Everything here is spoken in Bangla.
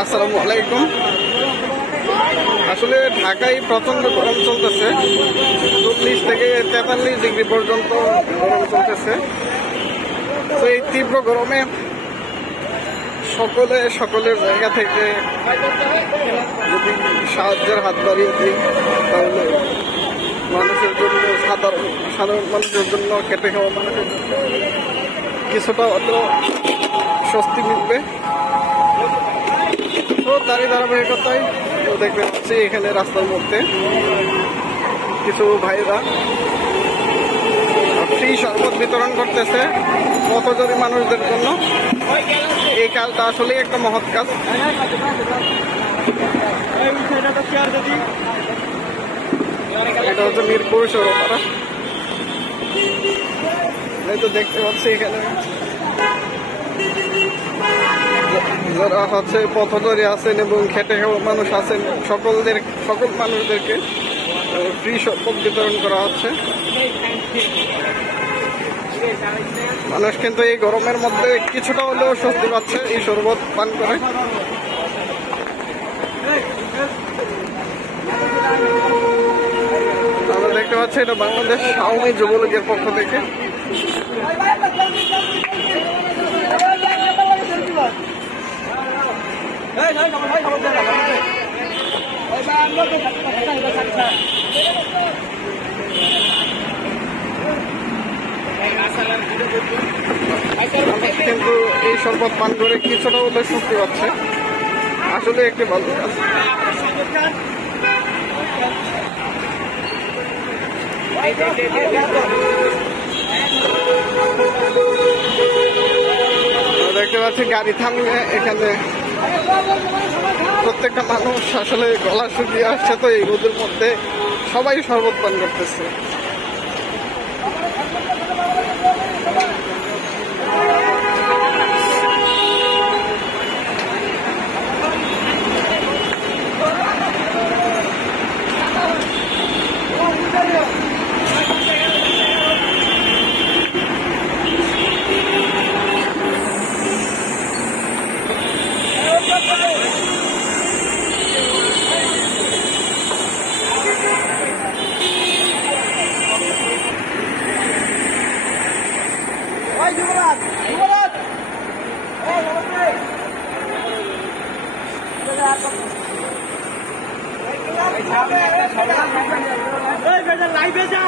আসসালামু আলাইকুম। আসলে ঢাকায় প্রচন্ড গরম চলতেছে, 40 থেকে 43 ডিগ্রি পর্যন্ত গরম চলতেছে। তো এই তীব্র গরমে সকলের জায়গা থেকে যদি সাহায্যের হাত বাড়িয়ে দিই, তাহলে মানুষের জন্য, সাধারণ মানুষের জন্য, খেটে খাওয়া মানুষের জন্য কিছুটা অত স্বস্তি মিলবে। তো তারই ধারাবাহিকতায় দেখতে পাচ্ছি এখানে রাস্তার মধ্যে কিছু ভাইরা ফ্রি শরবত বিতরণ করতেছে পথচারী মানুষদের জন্য। এই কাজটা আসলে একটা মহৎ কাজ। এটা হচ্ছে মিরপুর সৌরপাড়া। এই তো দেখতে পাচ্ছি এখানে যারা হচ্ছে পথচারী আছেন এবং খেটে খাওয়া মানুষ আছেন, সকল মানুষদেরকে ফ্রি শরবত বিতরণ করা হচ্ছে। মানুষ কিন্তু এই গরমের মধ্যে কিছুটা হলেও স্বস্তি পাচ্ছে এই শরবত পান করে। আমরা দেখতে পাচ্ছি এটা বাংলাদেশ আওয়ামী যুবলীগের পক্ষ থেকে। কিন্তু এই শরবত পান করে কিছুটা হলে স্বস্তি পাচ্ছে, আসলে একটি ভালো কাজ। দেখতে পাচ্ছি গাড়ি থামিয়ে এখানে প্রত্যেকটা মানুষ আসলে গলা শুকিয়ে আসছে, তো এই রোদের মধ্যে সবাই শরবত পান করতেছে। লাইভে যা